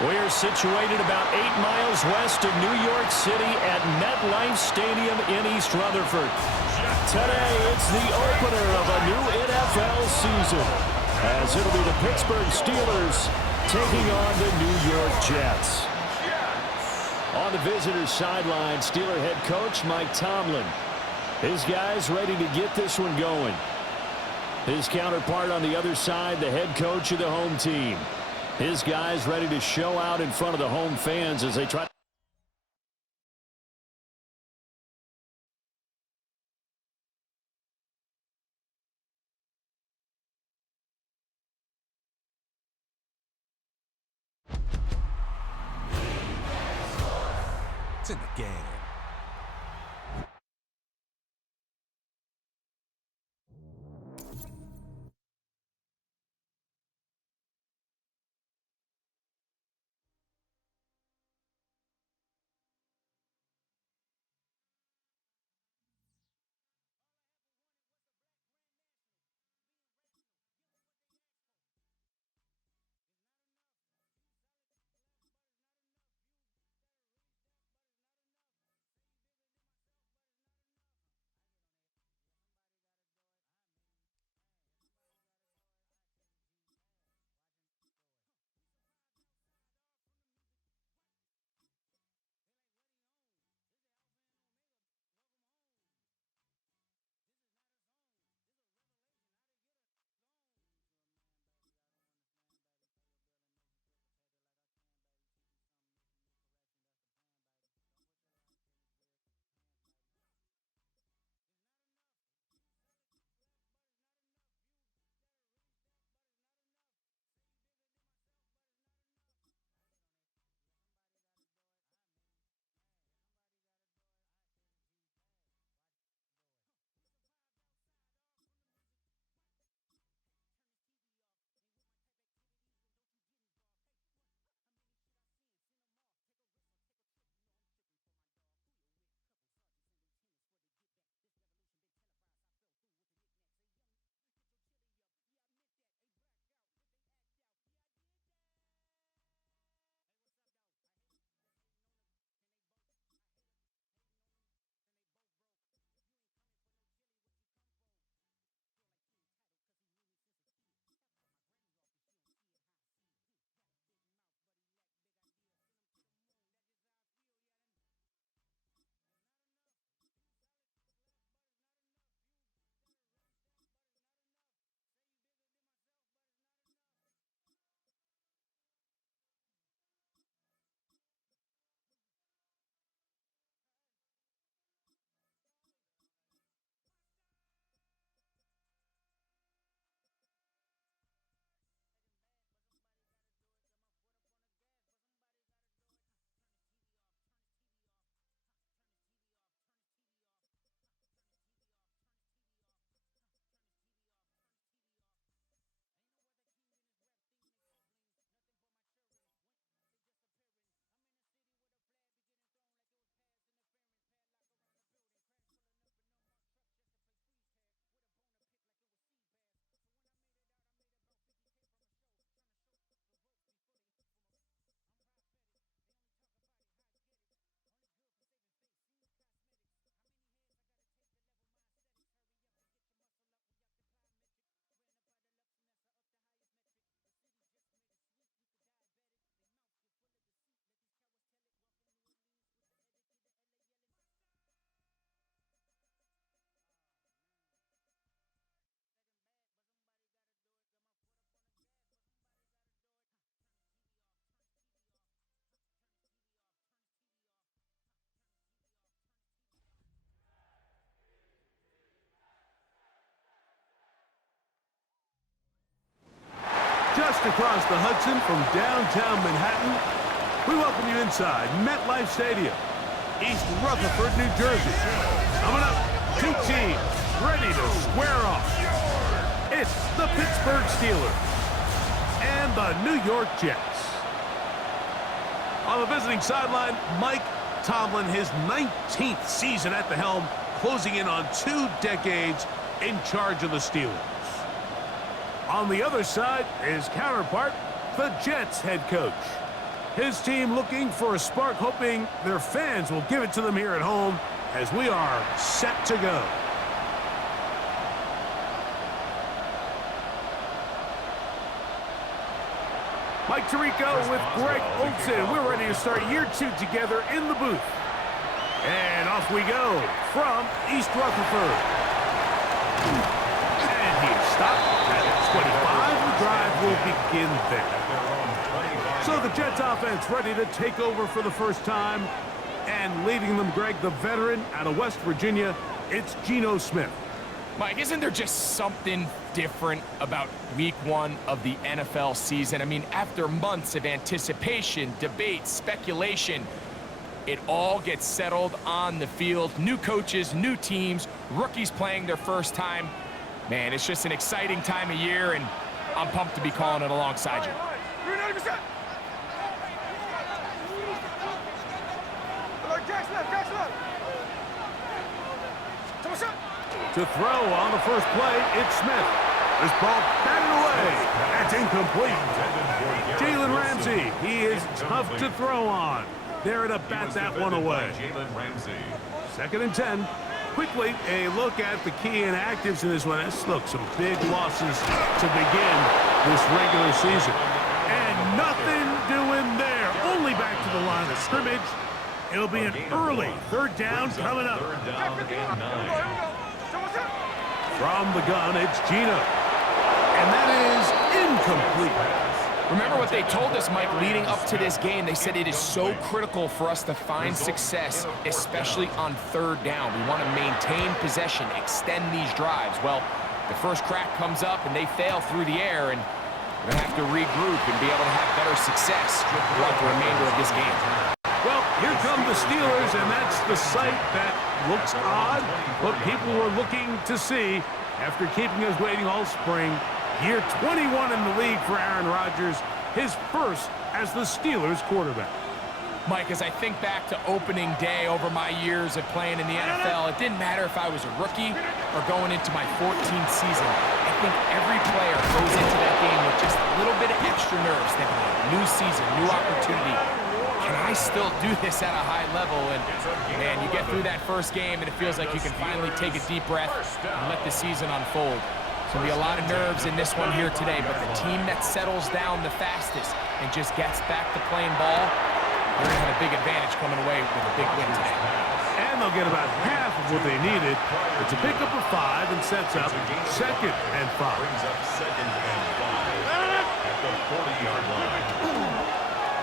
We're situated about 8 miles west of New York City at MetLife Stadium in East Rutherford. Today, it's the opener of a new NFL season, as it'll be the Pittsburgh Steelers taking on the New York Jets. On the visitors' sideline, Steeler head coach Mike Tomlin. His guys ready to get this one going. His counterpart on the other side, the head coach of the home team. His guys ready to show out in front of the home fans as they try. It's in the game. Just across the Hudson from downtown Manhattan, we welcome you inside MetLife Stadium, East Rutherford, New Jersey. Coming up, two teams ready to square off. It's the Pittsburgh Steelers and the New York Jets. On the visiting sideline, Mike Tomlin, his 19th season at the helm, closing in on 2 decades in charge of the Steelers. On the other side, his counterpart, the Jets head coach. His team looking for a spark, hoping their fans will give it to them here at home as we are set to go. Mike Tirico with Greg Olson. We're ready to start year 2 together in the booth. And off we go from East Rutherford. And he stopped at 25. The drive will begin there. So the Jets offense ready to take over for the first time. And leading them, Greg, the veteran out of West Virginia, it's Geno Smith. Mike, isn't there just something different about week 1 of the NFL season? I mean, after months of anticipation, debate, speculation, it all gets settled on the field. New coaches, new teams, rookies playing their first time. Man, it's just an exciting time of year, and I'm pumped to be calling it alongside you. To throw on the first play, it's Smith. This ball batted away. That's incomplete. Jalen Ramsey, he is tough to throw on. There to bat that one away. 2nd and 10. Quickly, a look at the key inactives in this one. Let's look, some big losses to begin this regular season. And nothing doing there. Only back to the line of scrimmage. It'll be an early 3rd down coming up. From the gun, it's Geno. And that is incomplete. Remember what they told us, Mike, leading up to this game. They said it is so critical for us to find success, especially on 3rd down. We want to maintain possession, extend these drives. Well, the first crack comes up and they fail through the air, and we're going to have to regroup and be able to have better success throughout the remainder of this game. Well, here come the Steelers, and that's the sight that looks odd, but people were looking to see after keeping us waiting all spring. Year 21 in the league for Aaron Rodgers, his first as the Steelers quarterback. Mike, as I think back to opening day over my years of playing in the NFL, it didn't matter if I was a rookie or going into my 14th season. I think every player goes into that game with just a little bit of extra nerves, thinking, new season, new opportunity. Can I still do this at a high level? And, man, you get through that first game, and it feels like you can finally take a deep breath and let the season unfold. There's going to be a lot of nerves in this one here today, but the team that settles down the fastest and just gets back to playing ball, they're going to have a big advantage coming away with a big win today. And they'll get about half of what they needed. It's a pickup of 5 and sets up 2nd and 5. Brings up 2nd and 5 at the 40-yard line.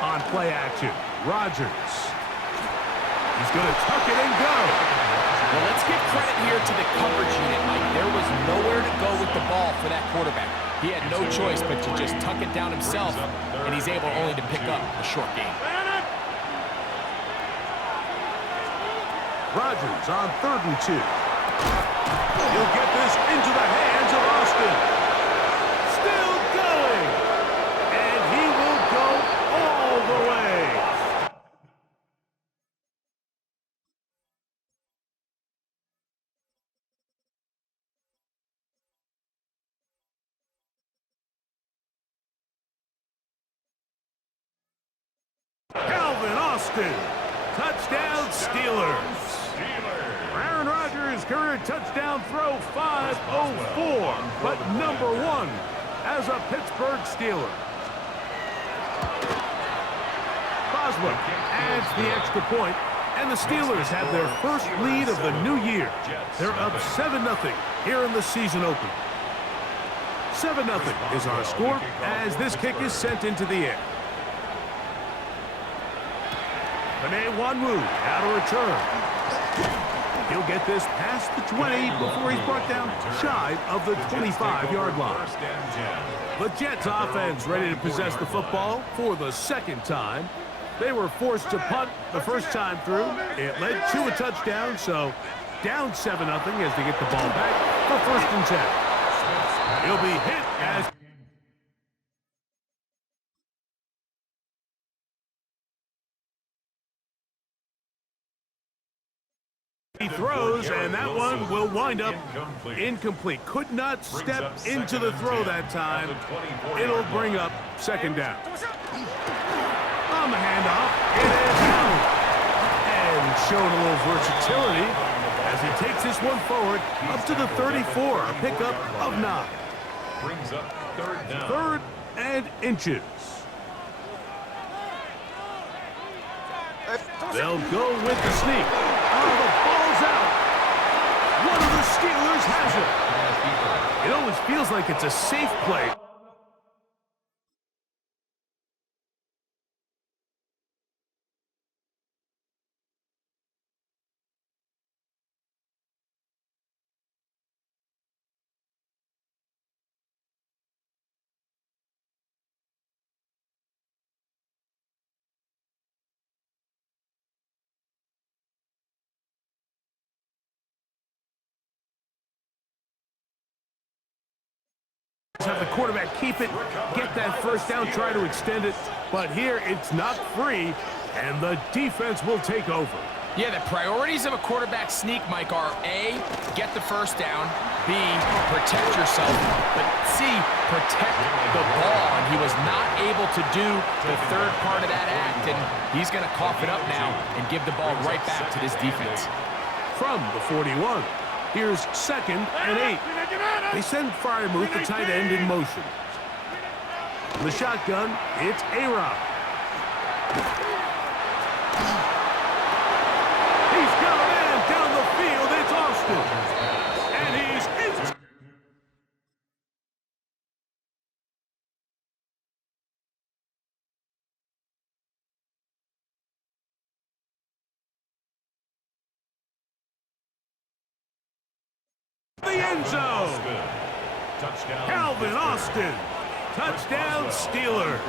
On play action, Rodgers. He's going to tuck it and go. Well, let's give credit here to the coverage unit, Mike. There was nowhere to go with the ball for that quarterback. He had no choice but to just tuck it down himself, and he's able only to pick up a short gain. Rodgers on 3rd and 2. He'll get this into the hands of Austin. Still going. And he will go all the way. Calvin Austin. Touchdown Steelers. Aaron Rodgers' career touchdown throw 504, but number 1 as a Pittsburgh Steeler. Boswell adds the extra point, and the Steelers have their first lead of the new year. They're up 7-0 here in the season opener. 7-0 is our score as this kick is sent into the air. Benet Wanwu out of return. He'll get this past the 20 before he's brought down shy of the 25-yard line. The Jets offense ready to possess the football for the 2nd time. They were forced to punt the first time through. It led to a touchdown, so down 7-0 as they get the ball back for 1st and 10. He'll be hit as he throws, and that one will wind up incomplete. Could not step into the throw that time. It'll bring up 2nd down. On the handoff, it is out. And showing a little versatility as he takes this one forward up to the 34, a pickup of 9. Brings up third down. Third and inches. They'll go with the sneak. Oh, the ball's out. One of the Steelers has it. It always feels like it's a safe play. Have the quarterback keep it, get that first down, try to extend it. But here it's not free, and the defense will take over. Yeah, the priorities of a quarterback sneak, Mike, are A, get the first down, B, protect yourself, but C, protect the ball. And he was not able to do the third part of that act, and he's going to cough it up now and give the ball right back to this defense. From the 41, here's 2nd and 8. They send Fryermuth, the tight end, in motion. In the shotgun, it's A-Rob. He's got a man down the field. It's Austin. And he's in. The end zone. Touchdown. Calvin Austin. Touchdown, Steelers.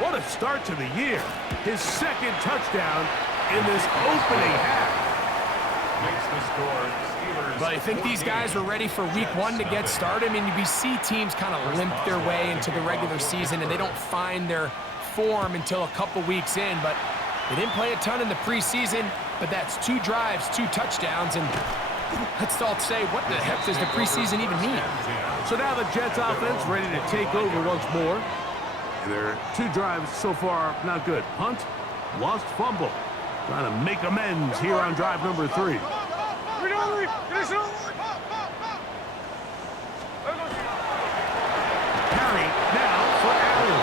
What a start to the year. His 2nd touchdown in this opening half. Makes the score. Steelers. But I think these guys are ready for week 1 to get started. I mean, we see teams kind of limp their way into the regular season, and they don't find their form until a couple weeks in. But they didn't play a ton in the preseason, but that's 2 drives, 2 touchdowns, and let's all say, what the heck does the preseason even mean? So now the Jets offense ready to take over once more. Their 2 drives so far not good. Punt, lost fumble. Trying to make amends here on drive number 3. Harry now for Allen.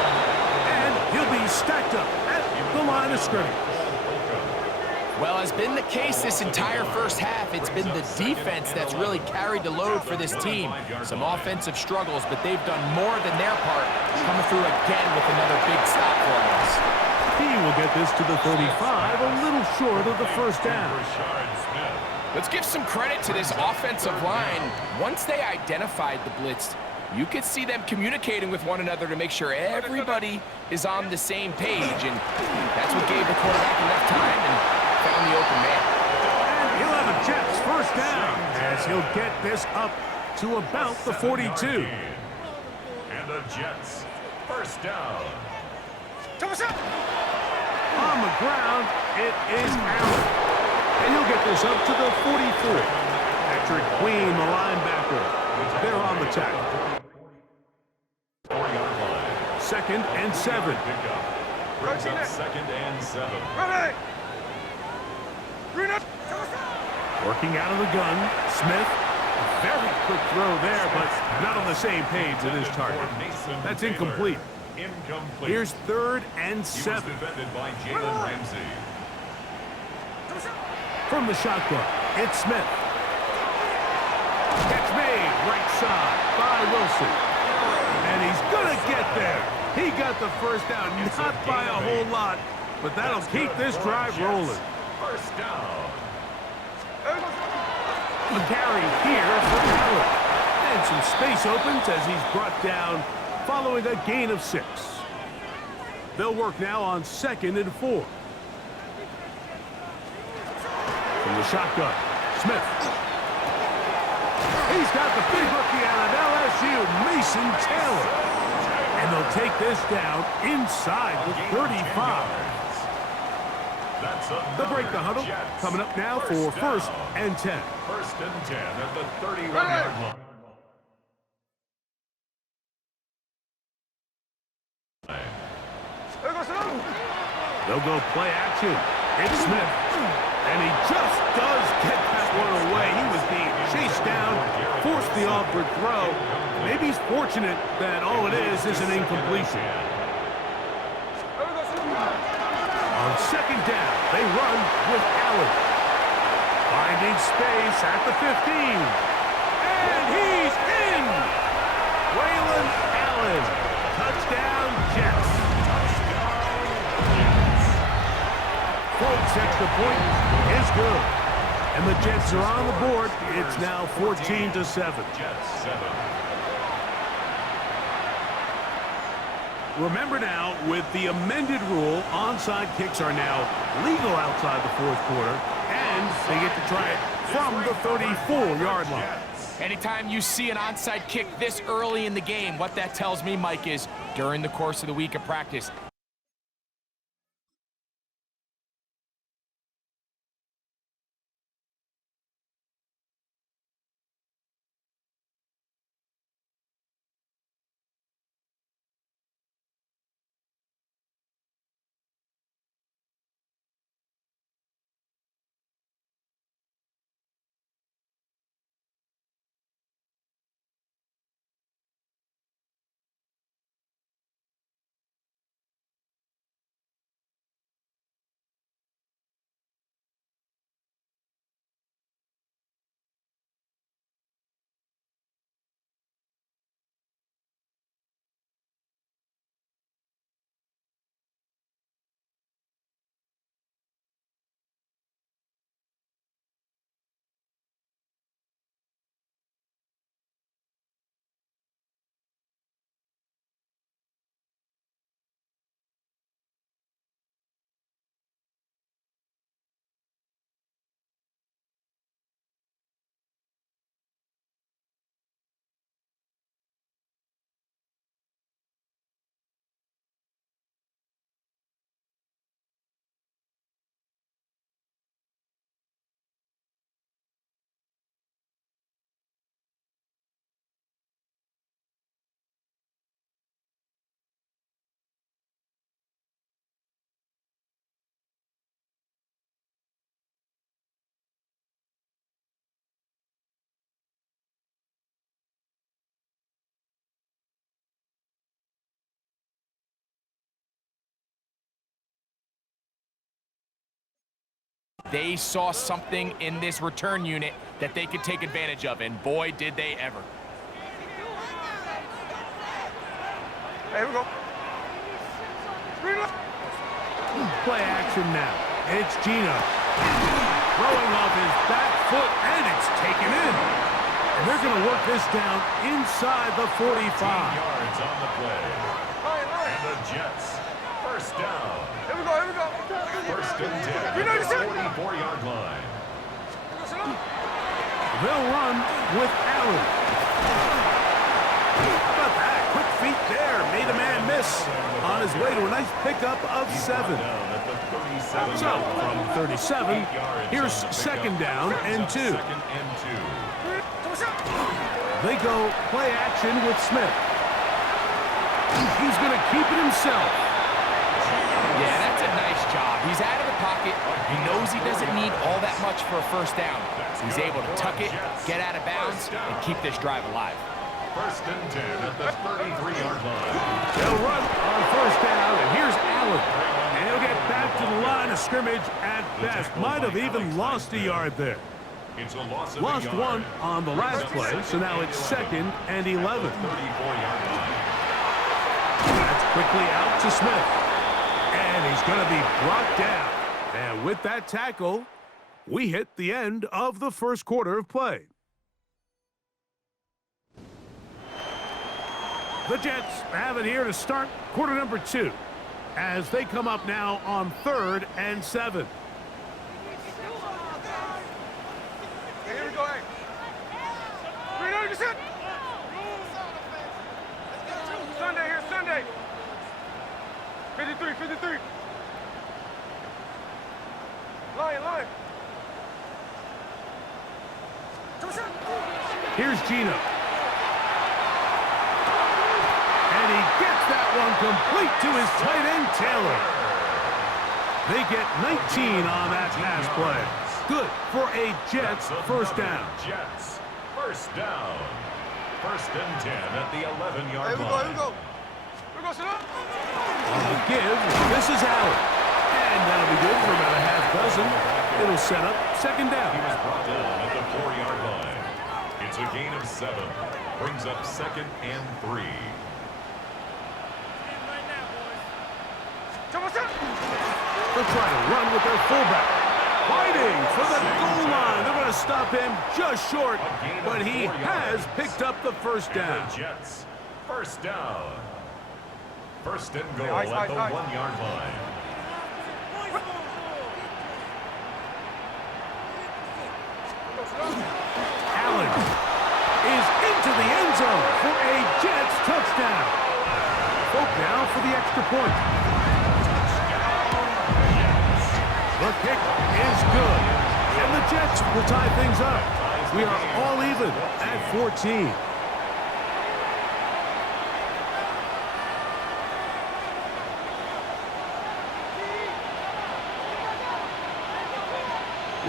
And he'll be stacked up at the line of scrimmage. Well, as been the case this entire first half, it's been the defense that's really carried the load for this team. Some offensive struggles, but they've done more than their part, coming through again with another big stop for us. He will get this to the 35, a little short of the first down. Let's give some credit to this offensive line. Once they identified the blitz, you could see them communicating with one another to make sure everybody is on the same page, and that's what gave the quarterback enough time and found the open man. And he'll have a Jets first down as he'll get this up to about the 42. And the Jets first down. On the ground, it is Allen. And he'll get this up to the 44. Patrick Queen, the linebacker. They're on the tackle. 4-yard line. 2nd and 7. Pickup. Brings up 2nd and 7. Working out of the gun, Smith. Very quick throw there, but not on the same page as his target. That's incomplete. Incomplete. Here's 3rd and He was 7. defended by Jalen Ramsey. From the shotgun, it's Smith. Catch made, right side by Wilson. And he's going to get there. He got the first down, not by a whole lot, but that'll keep this drive rolling. First down. A carry here for Allen. And some space opens as he's brought down following a gain of 6. They'll work now on 2nd and 4. From the shotgun, Smith. He's got the big rookie out of LSU, Mason Taylor. And they'll take this down inside the 35. They'll break the huddle. Coming up now for 1st and 10. 1st and 10 at the 31-yard line. They'll go play action. It's Smith. And he just does get that one away. He was being chased down, forced the awkward throw. Maybe he's fortunate that all it is an incompletion. On second down, they run with Allen. Finding space at the 15. And he's in! Waylon Allen. Touchdown, Jets. Folks, extra point is good. And the Jets are on the board. It's now 14-7. Jets 7. Remember now, with the amended rule, onside kicks are now legal outside the fourth quarter, and they get to try it from the 34-yard line. Anytime you see an onside kick this early in the game, what that tells me, Mike, is during the course of the week of practice, they saw something in this return unit that they could take advantage of, and boy, did they ever. Hey, here we go. Play action now. It's Gino. Throwing off his back foot, and it's taken in. And they're going to work this down inside the 45. 15 yards on the play. And the Jets, first down. Here we go, here we go. First and 10 at the 44-yard line. They'll run with Allen. How about that? Quick feet there. Made a man miss on his way to a nice pickup of 7. Down at the 37. So, from 37, here's second down and 2. Second and 2. They go play action with Smith. He's going to keep it himself. Yeah, that's a nice job. He's out of the pocket. He knows he doesn't need all that much for a first down. He's able to tuck it, get out of bounds, and keep this drive alive. First and 10 at the 33-yard line. They'll run on first down, and here's Allen. And he'll get back to the line of scrimmage at best. Might have even lost a yard there. It's a loss of Lost a yard. one on the last play, so now it's second and 11. 34-yard line. That's quickly out to Smith. And he's going to be brought down. And with that tackle, we hit the end of the first quarter of play. The Jets have it here to start quarter number 2 as they come up now on 3rd and 7. Here we go, hey. 300%. Sunday here, Sunday. 53, 53. Line. Here's Gino. And he Gets that one complete to his tight end, Taylor. They get 19 on that pass play. Good for a Jets first down. Jets, first down. First and 10 at the 11-yard Here we go, line. here we go. Here we go, sit up. On the give, this is Allen. And that'll be good for about a half dozen. It'll set up second down. He was brought down at the 4-yard line. It's a gain of 7. Brings up second and 3. They'll try to run with their fullback. Fighting for the goal line. They're going to stop him just short, but he has picked up the first down. The Jets, first down. First and goal Ice, at the ice. 1-yard line. Allen is into the end zone for a Jets touchdown. Folk now for the extra point. The kick is good, and the Jets will tie things up. We are all even at 14.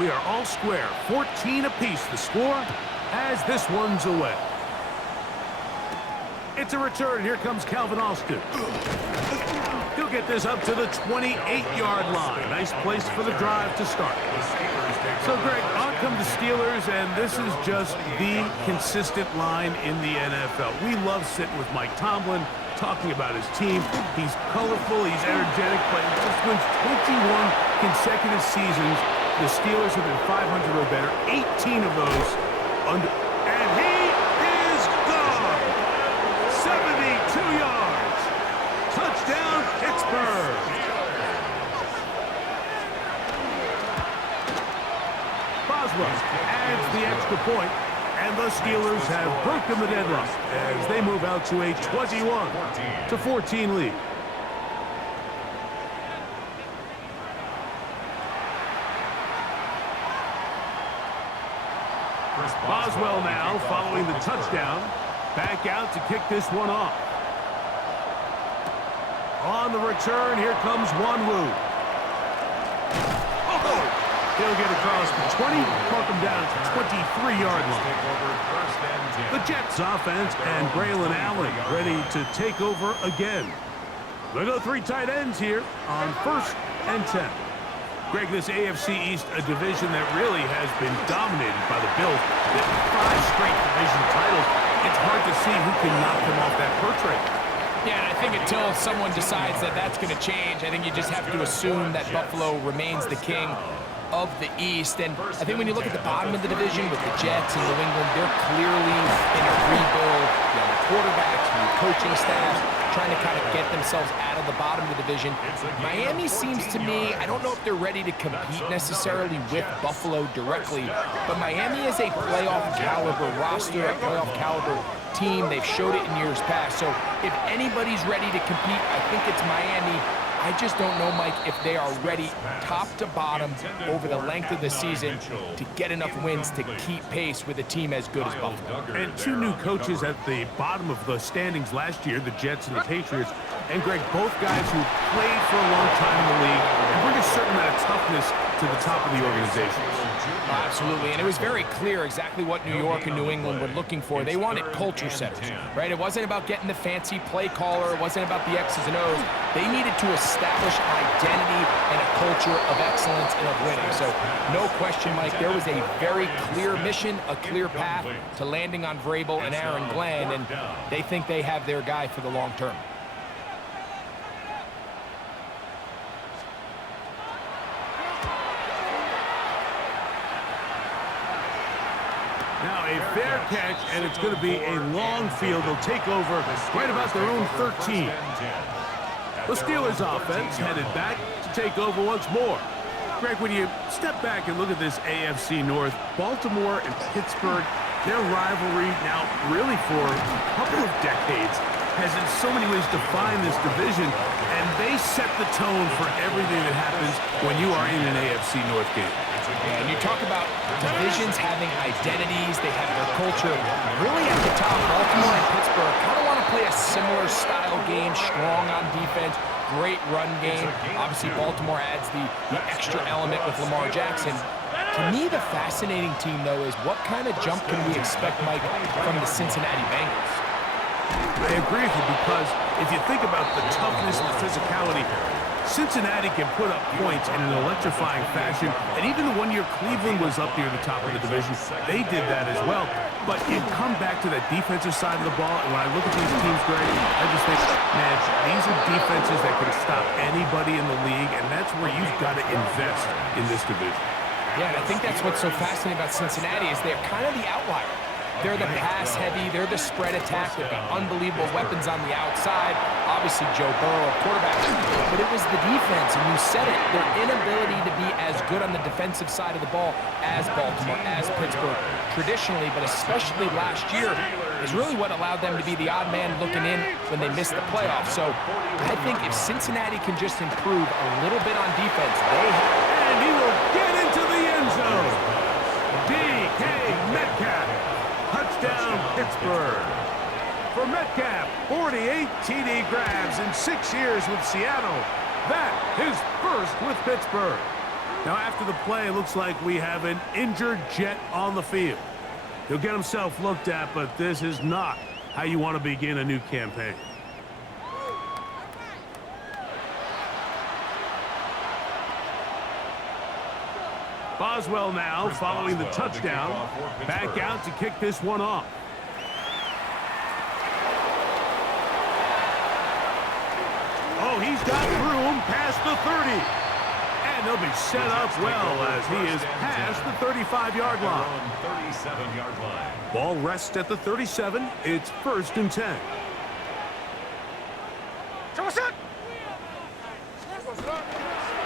We are all square, 14 apiece the score as this one's away. It's a return. Here comes Calvin Austin. He'll get this up to the 28-yard line. Nice place for the drive to start. So, Greg, on come the Steelers, and this is just the consistent line in the NFL. We love sitting with Mike Tomlin, talking about his team. He's colorful, he's energetic, but he just wins 21 consecutive seasons. The Steelers have been 500 or better, 18 of those under. And he is gone! 72 yards! Touchdown, Pittsburgh! Boswell adds the extra point, and the Steelers have broken the deadlock as they move out to a 21-14 lead. Boswell now following the touchdown. Back out to kick this one off. On the return, here comes Wanwu. Oh! He'll get across the 20, mark him down at the 23-yard line. The Jets offense and Braylon Allen ready to take over again. They go 3 tight ends here on first and 10. Greg, this AFC East, a division that really has been dominated by the Bills. With 5 straight division titles, it's hard to see who can knock them off that perch rate. Yeah, and I think until someone decides that that's going to change, I think you just have to assume that Buffalo remains the king of the East. And I think when you look at the bottom of the division with the Jets and New England, they're clearly in a rebuild. You know, quarterbacks, new coaching staffs, trying to kind of get themselves out of the bottom of the division. Miami seems to me, I don't know if they're ready to compete necessarily with Buffalo directly, but Miami is a playoff caliber roster, a playoff caliber team. They've showed it in years past. So if anybody's ready to compete, I think it's Miami. I just don't know, Mike, if they are ready top to bottom over the length of the season to get enough wins to keep pace with a team as good as Buffalo. And 2 new coaches at the bottom of the standings last year, the Jets and the Patriots. And, Greg, both guys who played for a long time in the league and bring a certain amount of toughness to the top of the organization. Absolutely, and it was very clear exactly what New York and New England were looking for. They wanted culture setters, right? It wasn't about getting the fancy play caller. It wasn't about the X's and O's. They needed to establish identity and a culture of excellence and of winning. So no question, Mike, there was a very clear mission, a clear path to landing on Vrabel and Aaron Glenn, and they think they have their guy for the long term. Now a fair catch, and it's going to be a long field. They'll take over right about their own 13. The Steelers offense headed back to take over once more. Greg, when you step back and look at this AFC North, Baltimore and Pittsburgh, their rivalry now really for a couple of decades has in so many ways to find this division, and they set the tone for everything that happens when you are in an AFC North game. And you talk about divisions having identities, they have their culture. Really at the top, Baltimore and Pittsburgh kind of want to play a similar style game, strong on defense, great run game. Obviously, Baltimore adds the extra element with Lamar Jackson. To me, the fascinating team, though, is what kind of jump can we expect, Mike, from the Cincinnati Bengals? I agree with you, because if you think about the toughness and the physicality, Cincinnati can put up points in an electrifying fashion, and even the one year Cleveland was up near the top of the division, they did that as well. But you come back to that defensive side of the ball, and when I look at these teams, Greg, I just think, man, these are defenses that can stop anybody in the league, and that's where you've got to invest in this division. Yeah, and I think that's what's so fascinating about Cincinnati is they're kind of the outlier. They're the pass heavy, they're the spread attack, they've got unbelievable weapons on the outside. Obviously, Joe Burrow, quarterback. But it was the defense, and you said it, their inability to be as good on the defensive side of the ball as Baltimore, as Pittsburgh, traditionally, but especially last year, is really what allowed them to be the odd man looking in when they missed the playoffs. So I think if Cincinnati can just improve a little bit on defense, they have. And he will get into the end zone. DK Metcalf. Touchdown, Pittsburgh. For Metcalf, 48 TD grabs in 6 years with Seattle. That is first with Pittsburgh. Now, after the play, it looks like we have an injured Jet on the field. He'll get himself looked at, but this is not how you want to begin a new campaign. Boswell now, following the touchdown, back out to kick this one off. Oh, he's got room past the 30. And he'll be set up well as he is past the 35-yard line. 37-yard line. Ball rests at the 37. It's 1st and 10.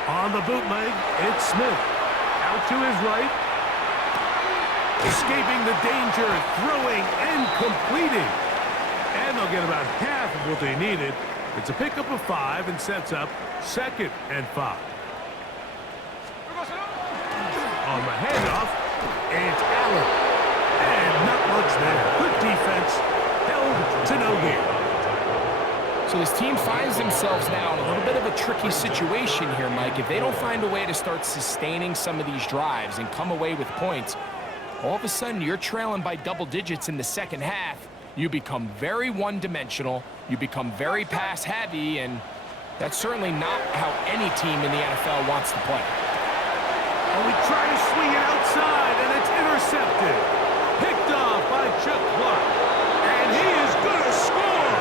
On the bootleg, it's Smith. Out to his right. Escaping the danger, throwing and completing. And they'll get about half of what they needed. It's a pickup of 5 and sets up 2nd and 5. On the handoff, it's Allen. And not much there. Good defense. Held to no gain. So this team finds themselves now in a little bit of a tricky situation here, Mike. If they don't find a way to start sustaining some of these drives and come away with points, all of a sudden you're trailing by double digits in the second half. You become very one-dimensional, you become very pass-heavy, and that's certainly not how any team in the NFL wants to play. And we try to swing it outside, and it's intercepted. Picked off by Chuck Clark. And he is going to score!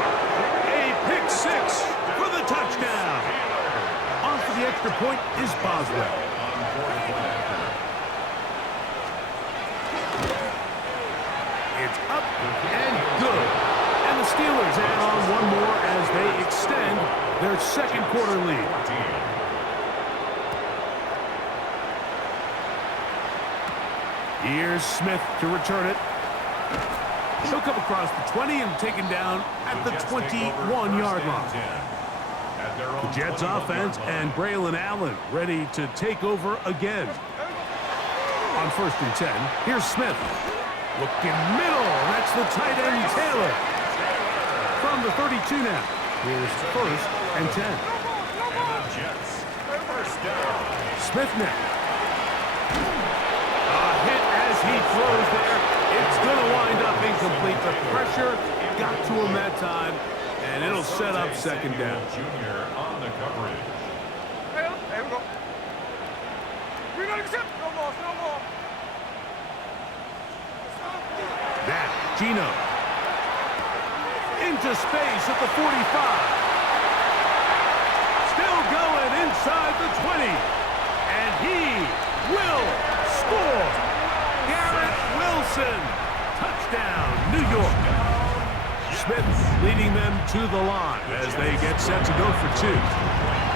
A pick 6 for the touchdown. On for the extra point is Boswell. It's up and good. And the Steelers add on one more as they extend their second quarter lead. Here's Smith to return it. He'll come across the 20 and taken down at the 21-yard line. The Jets offense and Braylon Allen ready to take over again. On 1st and 10, here's Smith. Looking middle, that's the tight end Taylor. From the 32 now, here's 1st and 10. And the Jets, first down. Smith now. A hit as he throws there. It's going to wind up incomplete. The pressure got to him that time, and it'll set up 2nd down. Junior on the coverage. There we go. We gotta accept. No more, no more. Now, Gino. Into space at the 45. Still going inside the 20. And he will score. Garrett Wilson. Touchdown, New York. Smith leading them to the line as they get set to go for 2.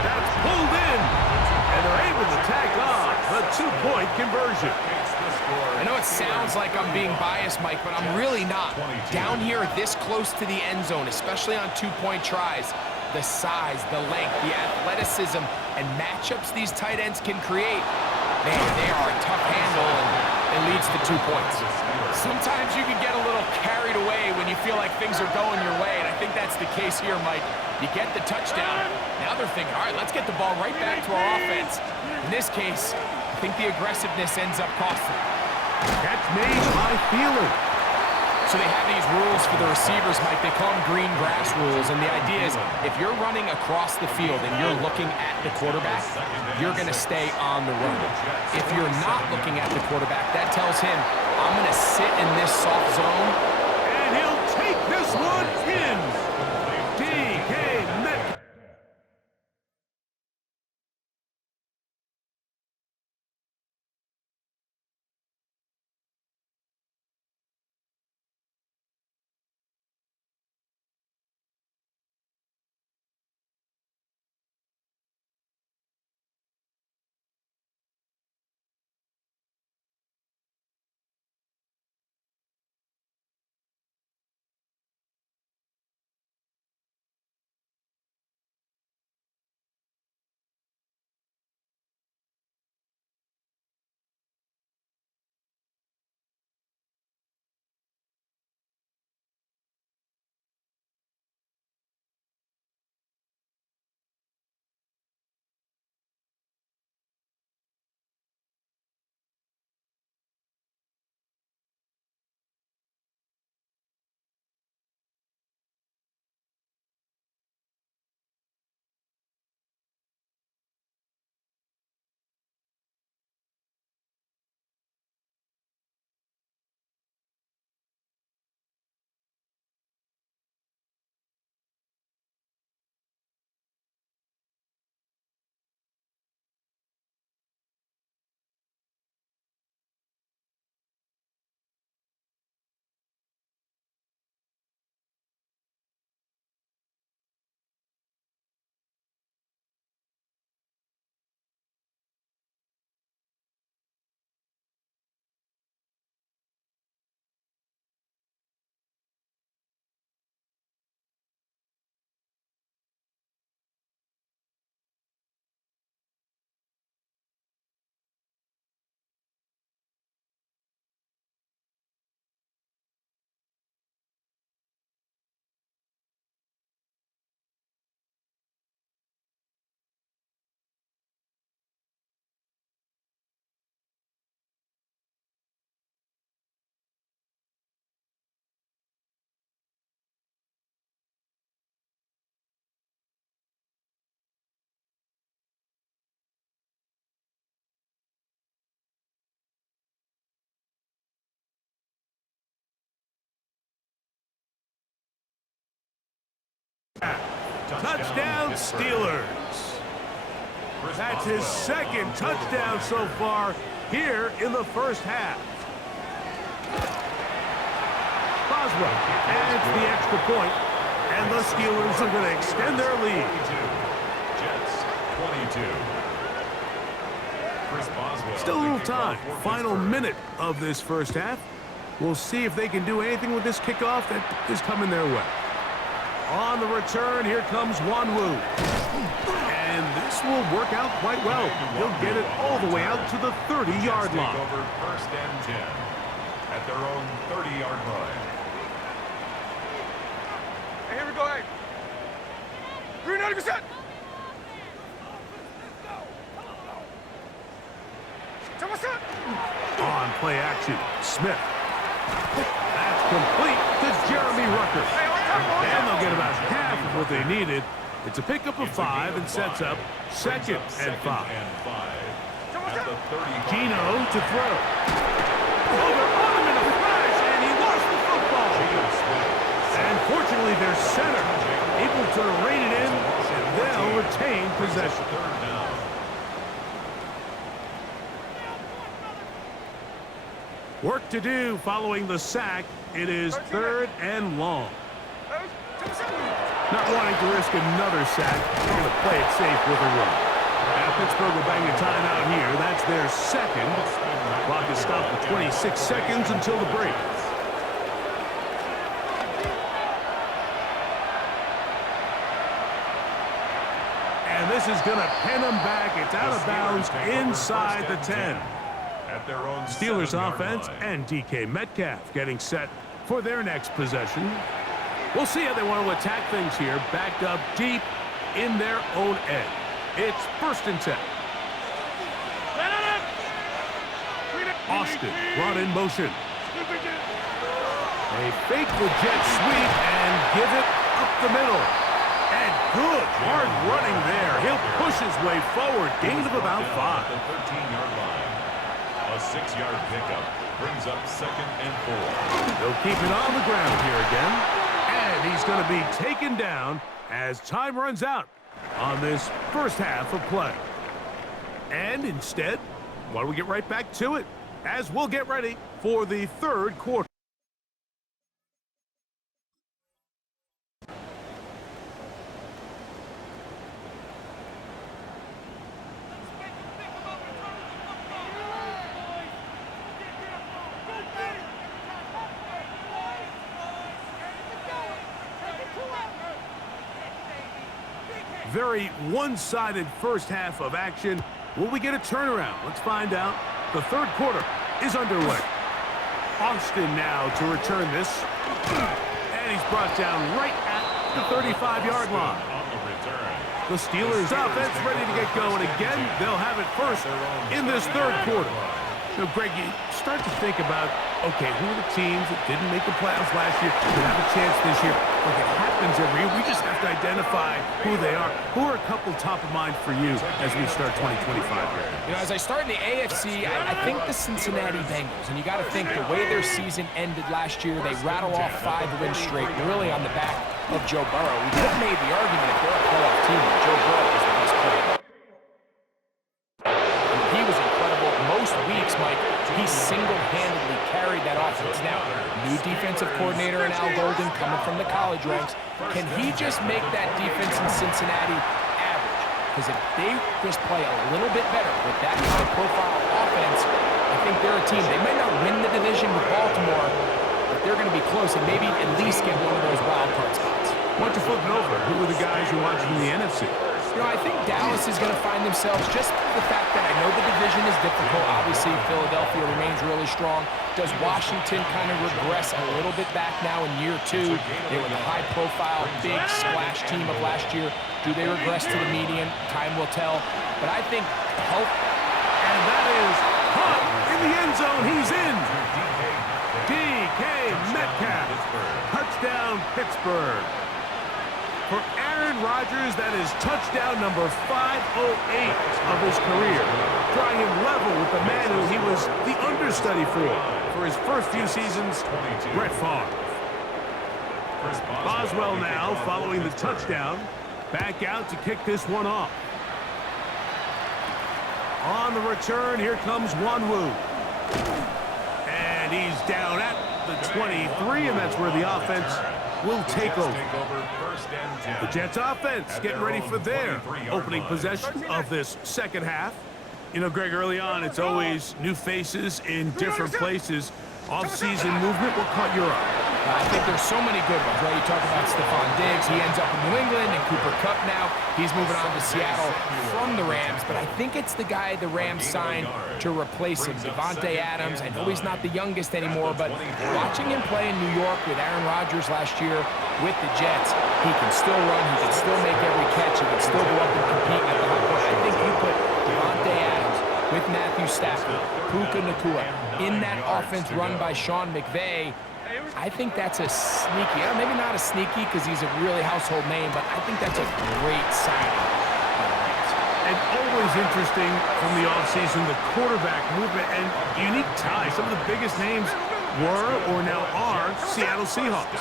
That's pulled in. And they're able to tack on the 2-point conversion. I know it sounds like I'm being biased, Mike, but I'm really not. Down here this close to the end zone, especially on two-point tries, the size, the length, the athleticism, and matchups these tight ends can create, man, they are a tough handle, and it leads to 2 points. Sometimes you can get a little carried away when you feel like things are going your way, and I think that's the case here, Mike. You get the touchdown. Now they're thinking, all right, let's get the ball right back to our offense. In this case, I think the aggressiveness ends up costing. Catch made by Fielder. So they have these rules for the receivers, Mike. They call them green grass rules, and the idea is if you're running across the field and you're looking at the quarterback, you're going to stay on the run. If you're not looking at the quarterback, that tells him, I'm going to sit in this soft zone. And he'll take this one in. DK Metcalf. Touchdown, Steelers. That's his second touchdown so far here in the first half. Boswell adds the extra point, and the Steelers are going to extend their lead. Jets 22. Chris Boswell. Still a little time. Final minute of this first half. We'll see if they can do anything with this kickoff that is coming their way. On the return, here comes Wanwu. And this will work out quite well. He'll get it all the way out to the 30-yard line. Take over first and 10 at their own 30-yard line. Hey, here we go, hey. 390%. On play action, Smith. That's complete to Jeremy Rucker. And they'll get about half of what they needed. It's a pickup of 5 and sets up second and 5. Gino to throw. Oh, they're on him in a flash, and he lost the football. And fortunately, their center able to rein it in, and they'll retain possession. Work to do following the sack. It is 3rd and long. Not wanting to risk another sack, they're going to play it safe with a run. Pittsburgh will bang a timeout here. That's their second. Clock is stopped for 26 seconds until the break. And this is going to pin them back. It's out of bounds inside the 10. At their own Steelers 7-yard offense line. and DK Metcalf getting set for their next possession. We'll see how they want to attack things here. Backed up deep in their own end. It's 1st and 10. Austin brought in motion. They fake the jet sweep and give it up the middle. And good hard running there. He'll push his way forward. Gain of about 5. The 13-yard line. A 6-yard pickup brings up 2nd and 4. They'll keep it on the ground here again. And he's going to be taken down as time runs out on this first half of play. And instead, why don't we get right back to it as we'll get ready for the 3rd quarter. Very one-sided first half of action. Will we get a turnaround? Let's find out. The 3rd quarter is underway. Austin now to return this. And he's brought down right at the 35-yard line. On the return. The Steelers offense ready to get going again. They'll have it first in this 3rd quarter. So, Greg, you start to think about, okay, who are the teams that didn't make the playoffs last year that have a chance this year? Like it happens every year. We just have to identify who they are. Who are a couple top of mind for you as we start 2025 here? You know, as I start in the AFC, I think the Cincinnati Bengals. And you got to think the way their season ended last year, they rattle off 5 wins straight, really on the back of Joe Burrow. We could have made the argument if they're a playoff team that Joe Burrow was the best player. He was incredible. Most weeks, Mike, he single-handedly carried that offense. Now, new defensive coordinator in Al Golden coming from the college ranks. Can he just make that defense in Cincinnati average? Because if they just play a little bit better with that high-profile offense, I think they're a team. They might not win the division with Baltimore, but they're going to be close and maybe at least get one of those wild card spots. Once you're flipping over, who are the guys you're watching in the NFC? You know, I think Dallas is going to find themselves, just the fact that I know the division is difficult. Obviously, Philadelphia remains really strong. Does Washington kind of regress a little bit back now in year 2? They were the high-profile, big splash team of last year. Do they regress to the median? Time will tell. But I think health. And that is caught in the end zone. He's in. DK Metcalf. Touchdown, Pittsburgh. For Aaron Rodgers, that is touchdown number 508 of his career, drawing him level with the man who he was the understudy for his first few seasons, Brett Favre. Boswell now following the touchdown, back out to kick this one off. On the return, here comes Wanwu. And he's down at the 23, and that's where the offense will take over. The Jets offense getting ready for their opening possession of this second half. You know, Greg, early on, it's always new faces in different places. Off-season movement, what caught your eye? I think there's so many good ones, right? You talk about Stephon Diggs. He ends up in New England, and Cooper Kupp now. He's moving on to Seattle from the Rams, but I think it's the guy the Rams signed to replace him, Devontae Adams. I know he's not the youngest anymore, but watching him play in New York with Aaron Rodgers last year with the Jets, he can still run, he can still make every catch, he can still go up and compete at the high point. I think you put Devontae Adams with Matthew Stafford, Puka Nacua, in that offense run by Sean McVay. I think that's a sneaky, maybe not a sneaky because he's a really household name, but I think that's a great signing. And always interesting from the offseason, the quarterback movement and unique ties. Some of the biggest names were or now are Seattle Seahawks.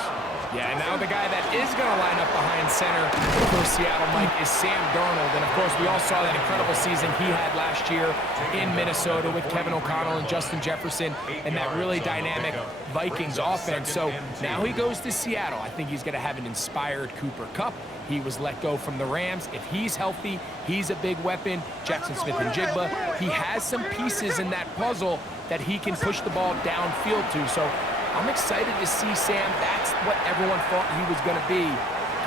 Yeah, and now the guy that is going to line up behind center for Seattle, Mike, is Sam Darnold. And, of course, we all saw that incredible season he had last year in Minnesota with Kevin O'Connell and Justin Jefferson and that really dynamic Vikings offense. So now he goes to Seattle. I think he's going to have an inspired Cooper Kupp. He was let go from the Rams. If he's healthy, he's a big weapon. Jackson Smith-Njigba, he has some pieces in that puzzle that he can push the ball downfield to. So I'm excited to see Sam. That's what everyone thought he was going to be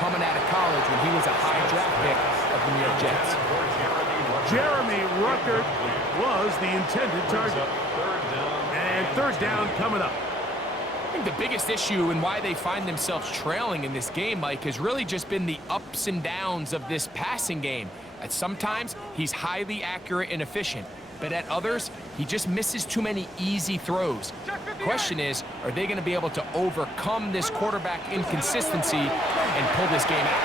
coming out of college when he was a high draft pick of the New York Jets. Jeremy Ruckert was the intended target. And third down coming up. I think the biggest issue and why they find themselves trailing in this game, Mike, has really just been the ups and downs of this passing game. At sometimes, he's highly accurate and efficient, but at others, he just misses too many easy throws. Question is, are they going to be able to overcome this quarterback inconsistency and pull this game out?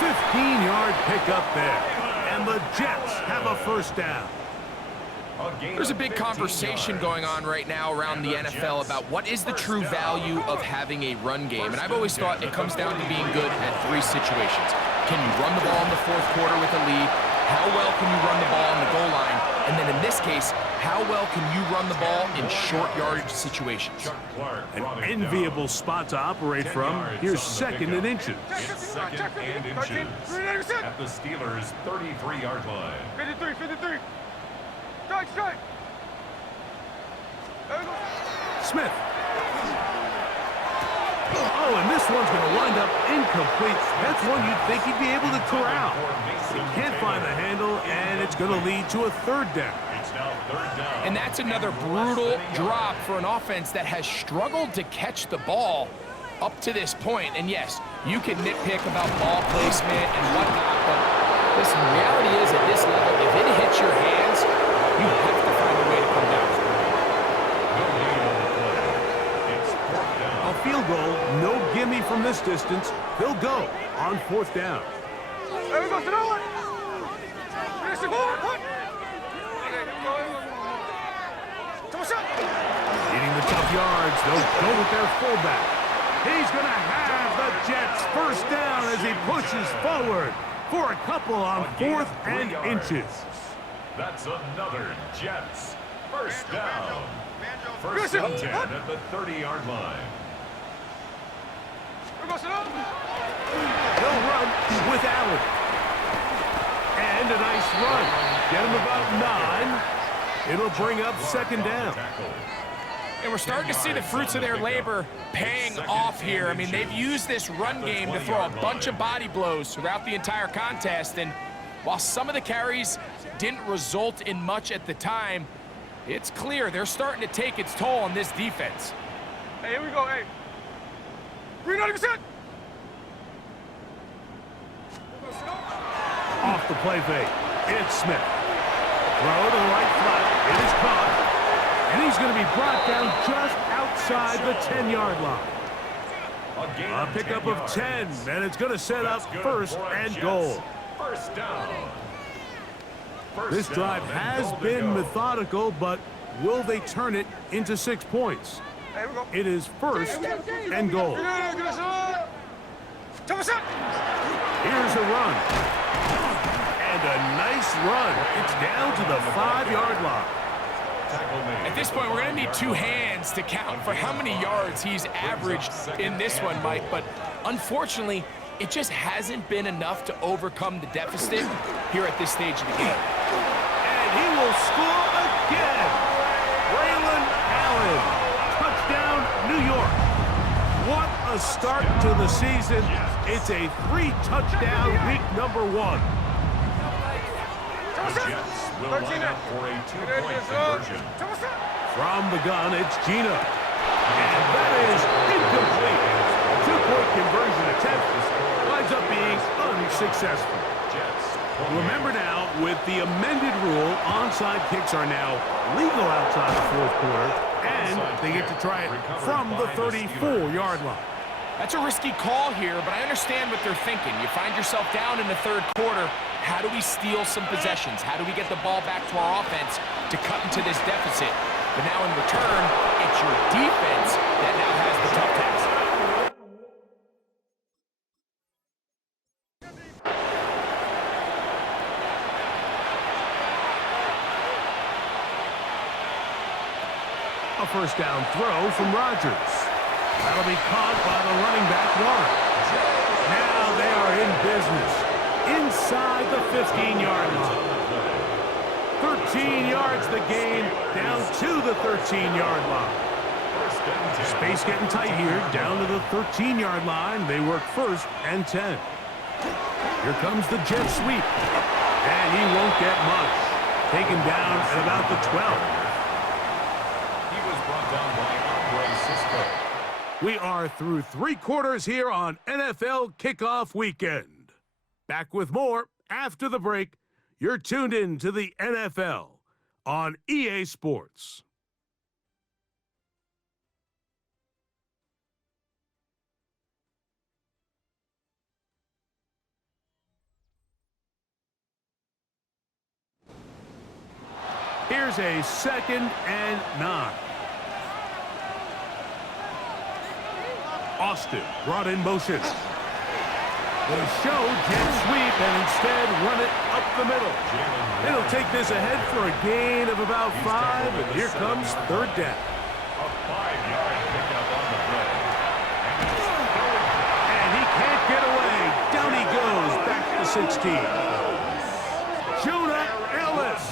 15-yard pickup there, and the Jets have a first down. There's a big conversation going on right now around the NFL about what is the true value of having a run game. And I've always thought it comes down to being good at three situations. Can you run the ball in the fourth quarter with a lead? How well can you run the ball on the goal line? And then in this case, how well can you run the ball in short yardage situations? An enviable spot to operate from. Here's second and inches. It's second and inches at the Steelers' 33-yard line. 53. Strike. Smith. Oh, and this one's going to wind up incomplete. That's one you'd think he'd be able to corral. He can't find the handle, and it's going to lead to a third down. And that's another brutal drop for an offense that has struggled to catch the ball up to this point. And yes, you can nitpick about ball placement and whatnot, but listen, the reality is at this level, if it hits your hands, you have to find a way to come down. A field goal, no gimme from this distance. They'll go on fourth down. There we go, sit down. Needing the tough yards, they'll go with their fullback. He's going to have the Jets first down as he pushes forward for a couple on fourth and inches. That's another Jets first down. First and 10 at the 30-yard line. They'll run with Allen. And a nice run. Get him about 9. It'll bring up second down. And we're starting to see the fruits of their labor paying off here. I mean, they've used this run game to throw a bunch of body blows throughout the entire contest. And while some of the carries didn't result in much at the time, it's clear they're starting to take its toll on this defense. Hey, here we go, hey. 390%. Off the play fake. It's Smith. Throw to the right flat. It is caught. And he's going to be brought down just outside the 10-yard line. A pickup of 10, and it's going to set up first and goal. First down. This drive has been methodical, but will they turn it into 6 points? Hey, we go. It is first and goal. Here's Here's a run. And a nice run. It's down to the 5-yard line. At this point, we're going to need two hands to count for how many yards he's averaged in this one, Mike. But unfortunately, it just hasn't been enough to overcome the deficit here at this stage of the game. And he will score again. Braylon Allen. Touchdown, New York. What a start to the season. It's a 3-touchdown week number 1. The Jets will line up for a 2-point conversion. From the gun, it's Gina. And that is incomplete. 2-point conversion attempt winds up being unsuccessful. Remember now, with the amended rule, onside kicks are now legal outside the fourth quarter, and they get to try it from the 34-yard line. That's a risky call here, but I understand what they're thinking. You find yourself down in the third quarter. How do we steal some possessions? How do we get the ball back to our offense to cut into this deficit? But now in return, it's your defense that now has the tough task. A first down throw from Rodgers. That'll be caught by the running back, Warren. Now they are in business inside the 15-yard line. 13 yards the gain, down to the 13-yard line. Space getting tight here, down to the 13-yard line. They work first and 10. Here comes the jet sweep. And he won't get much. Taken down at about the 12. We are through 3 quarters here on NFL Kickoff Weekend. Back with more after the break. You're tuned in to the NFL on EA Sports. Here's a 2nd and 9. Austin brought in motion. They show jet sweep and instead run it up the middle. It'll take this ahead for a gain of about 5, and here comes 3rd down. A 5-yard pickup on the play. And he can't get away. Down he goes, back to 16. Jonah Ellis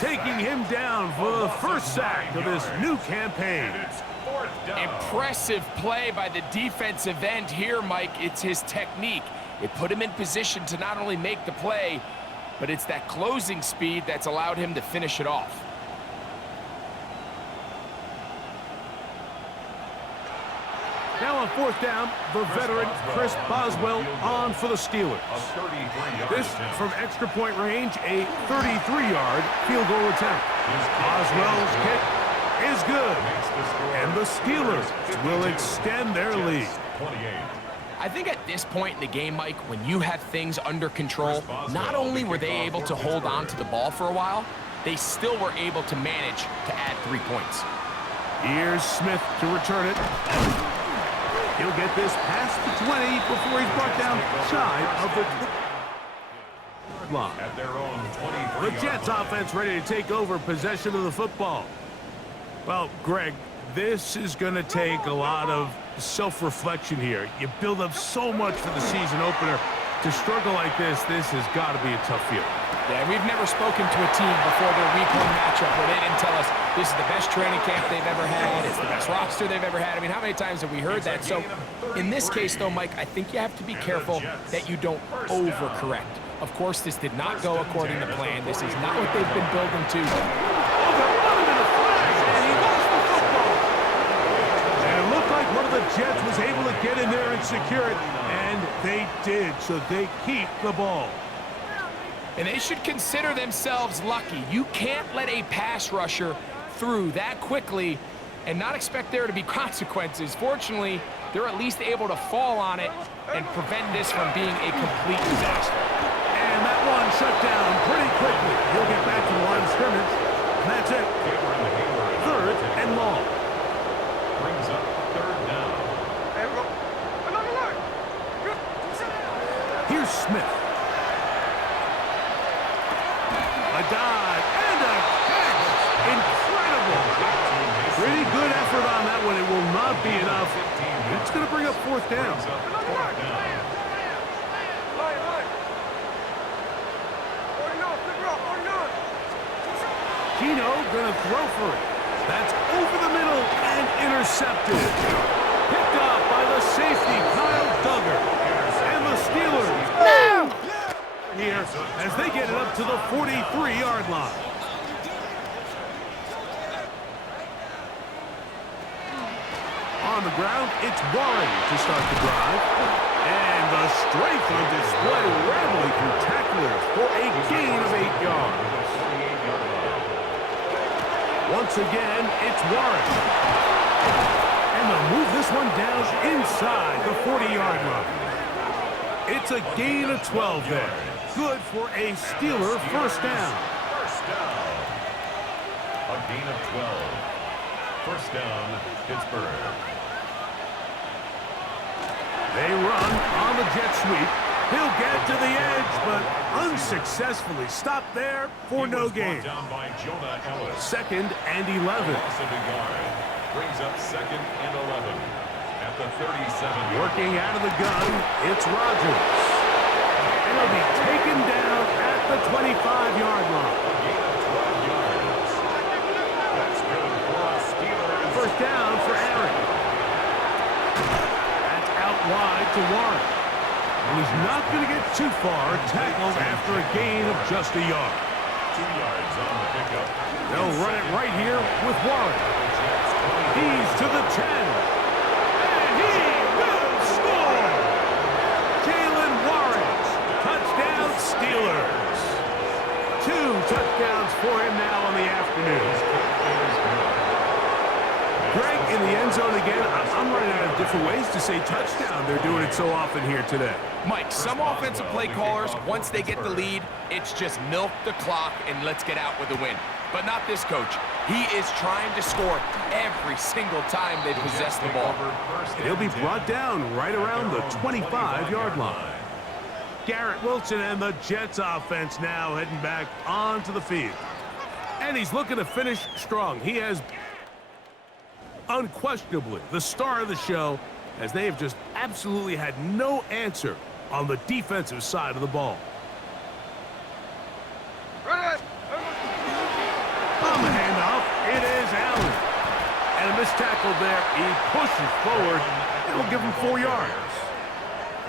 taking him down for the first sack of this new campaign. Impressive play by the defensive end here, Mike. It's his technique. It put him in position to not only make the play, but it's that closing speed that's allowed him to finish it off. Now on 4th down, the veteran Chris Boswell on for the Steelers. This from extra point range, a 33-yard field goal attempt. Boswell's kick is good, and the Steelers will extend their lead. I think at this point in the game, Mike, when you have things under control, not only were they able to hold on to the ball for a while, they still were able to manage to add 3 points. Here's Smith to return it. He'll get this past the 20 before he's brought down shy of the line. The Jets offense ready to take over possession of the football. Well, Greg, this is going to take a lot of self-reflection here. You build up so much for the season opener. To struggle like this has got to be a tough feeling. Yeah, we've never spoken to a team before their week 1 matchup where they didn't tell us this is the best training camp they've ever had, it's the best roster they've ever had. I mean, how many times have we heard that? So in this case, though, Mike, I think you have to be careful that you don't overcorrect. Of course, this did not go according to plan. This is not what they've been building to. One of the Jets was able to get in there and secure it, and they did, so they keep the ball. And they should consider themselves lucky. You can't let a pass rusher through that quickly and not expect there to be consequences. Fortunately, they're at least able to fall on it and prevent this from being a complete disaster. And that one shut down pretty quickly. He'll get back to the line of scrimmage, and that's it. 3rd and long. Brings up 3rd down. There we go. Another line. Good. Here's Smith. A dive and a catch. Incredible. Pretty good effort on that one. It will not be enough. It's going to bring up 4th down. Another line. Line. 49. Flip it up. 49. Gino going to throw for it. That's over the middle and intercepted. Picked up by the safety, Kyle Duggar. And the Steelers here as they get it up to the 43-yard line. On the ground, it's Warren to start the drive. And the strength on display, rambling through tacklers for a gain of 8 yards. Once again, it's Warren. And they'll move this one down inside the 40-yard line. It's a gain of 12 there. Good for a Steeler first down. First down. A gain of 12. First down, Pittsburgh. They run on the jet sweep. He'll get to the edge, but unsuccessfully stopped there for no gain. Down by Jonah Ellis. Second and 11. Loss of a yard. Brings up second and 11. At the 37. Working out of the gun, it's Rodgers. And he'll be taken down at the 25-yard line. A gain of 12 yards. That's good for the Steelers. First down for Aaron. That's out wide to Warren. And he's not going to get too far, tackled after a gain of just a yard. 2 yards on the pickup. They'll run it right here with Warren. He's to the 10. And he will score! Jalen Warren, touchdown Steelers. 2 touchdowns for him now on the afternoon. Greg, in the end zone again. I'm running out of different ways to say touchdown. They're doing it so often here today. Mike, some offensive play callers, once they get the lead, it's just milk the clock and let's get out with a win. But not this coach. He is trying to score every single time they possess the ball. He'll be brought down right around the 25-yard line. Garrett Wilson and the Jets offense now heading back onto the field. And he's looking to finish strong. He has unquestionably the star of the show, as they have just absolutely had no answer on the defensive side of the ball. On the handoff, it is Allen. And a missed tackle there. He pushes forward. It'll give him 4 yards.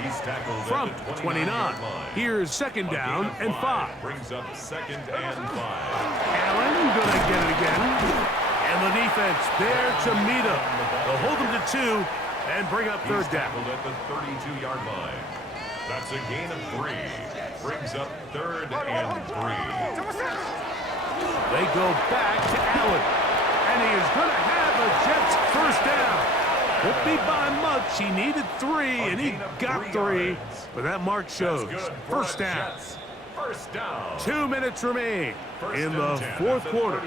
He's tackled From at the 29. 29-yard line. Here's second down and 5. Brings up second and 5. Allen gonna get it again. And the defense there to meet him. They'll hold him to 2 and bring up third He's down. tackled at the 32-yard line. That's a gain of 3. Brings up third and 3. They go back to Allen. And he is going to have a Jets first down. Won't be by much. He needed 3, and he got 3. But that mark shows. First down. First down. 2 minutes remain in the fourth quarter.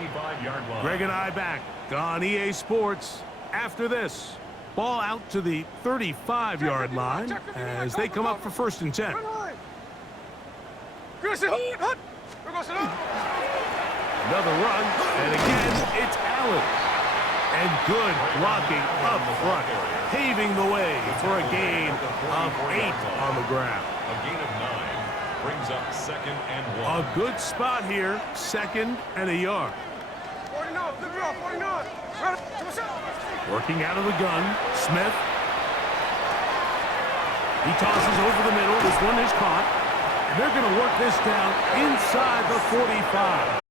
Greg and I back on EA Sports after this. Ball out to the 35-yard line as they come up for first and 10. Another run, and again, it's Allen. And good blocking up front, paving the way for a gain of 8 on the ground. A gain of 9 brings up second and 1. A good spot here, second and a yard. 49. Working out of the gun, Smith. He tosses over the middle. This one is caught. And they're going to work this down inside the 45.